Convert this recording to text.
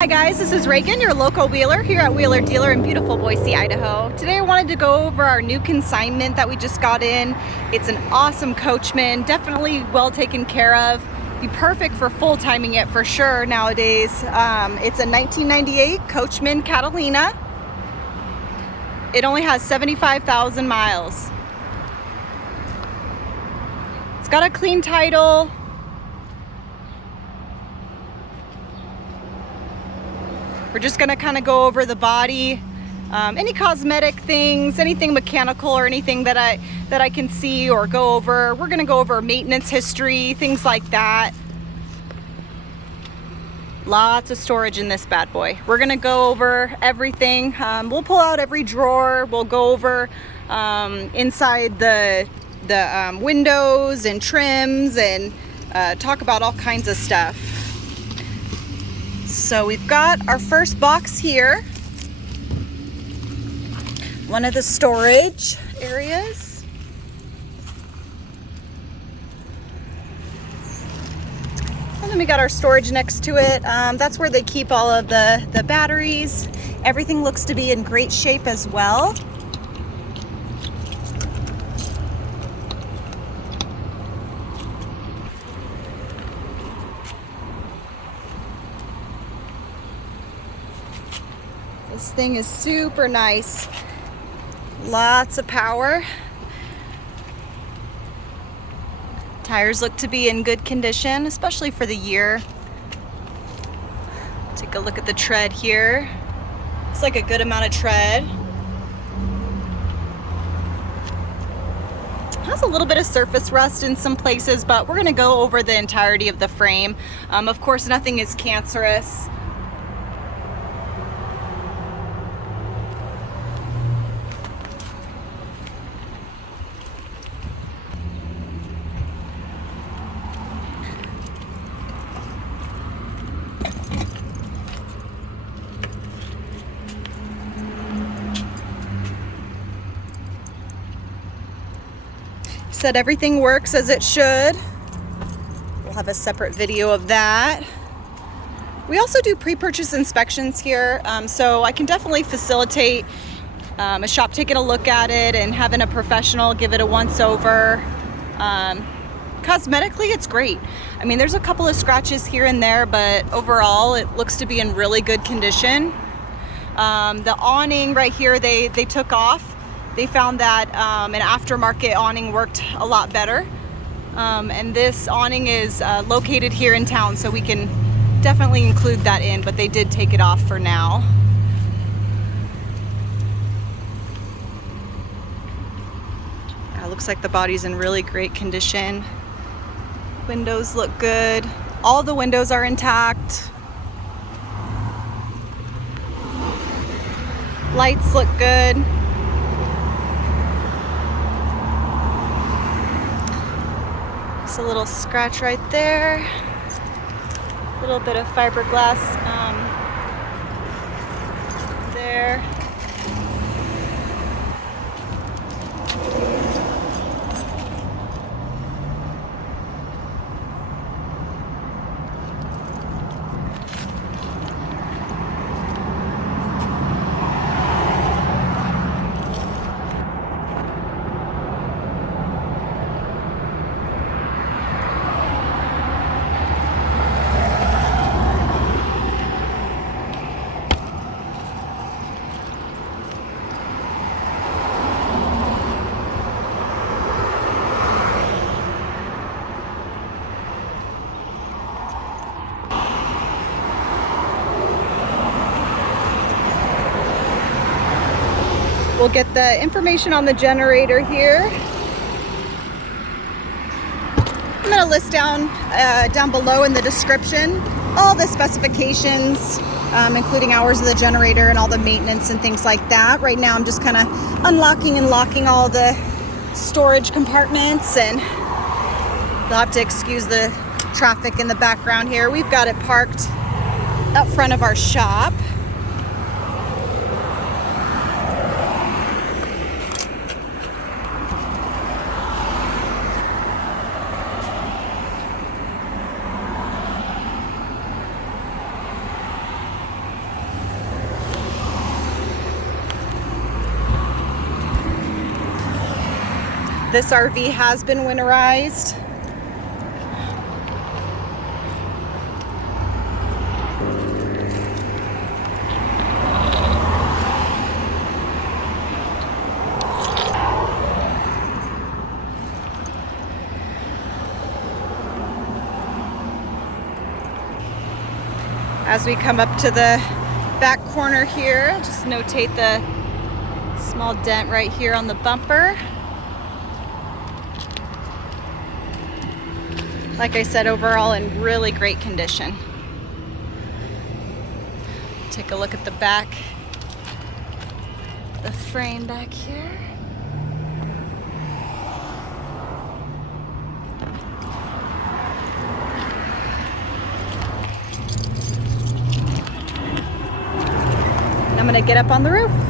Hi guys, this is Reagan, your local wheeler here at Wheeler Dealer in beautiful Boise, Idaho. Today I wanted to go over our new consignment that we just got in. It's an awesome Coachman, definitely well taken care of. Be perfect for full timing it for sure nowadays. It's a 1998 Coachman Catalina. It only has 75,000 miles. It's got a clean title. We're just gonna kind of go over the body, any cosmetic things, anything mechanical or anything that I can see or go over. We're gonna go over maintenance history, things like that. Lots of storage in this bad boy. We're gonna go over everything. We'll pull out every drawer. We'll go over inside the windows and trims and talk about all kinds of stuff. So we've got our first box here, one of the storage areas. And then we got our storage next to it. That's where they keep all of the batteries. Everything looks to be in great shape as well. This thing is super nice. Lots of power. Tires look to be in good condition, especially for the year. Take a look at the tread here. It's like a good amount of tread. Has a little bit of surface rust in some places, but we're gonna go over the entirety of the frame. Of course, nothing is cancerous. Said everything works as it should. We'll have a separate video of that. We also do pre-purchase inspections here, so I can definitely facilitate a shop taking a look at it and having a professional give it a once over. Cosmetically, it's great. I mean, there's a couple of scratches here and there, but overall it looks to be in really good condition. The awning right here, they took off. They found that an aftermarket awning worked a lot better. And this awning is located here in town, so we can definitely include that in, but they did take it off for now. Yeah, it looks like the body's in really great condition. Windows look good. All the windows are intact. Lights look good. A little scratch right there, a little bit of fiberglass there. We'll get the information on the generator here. I'm going to list down below in the description all the specifications, including hours of the generator and all the maintenance and things like that. Right now I'm just kind of unlocking and locking all the storage compartments, and you'll have to excuse the traffic in the background here. We've got it parked up front of our shop. This RV has been winterized. As we come up to the back corner here, I'll just notate the small dent right here on the bumper. Like I said, overall in really great condition. Take a look at the back, the frame back here. I'm gonna get up on the roof.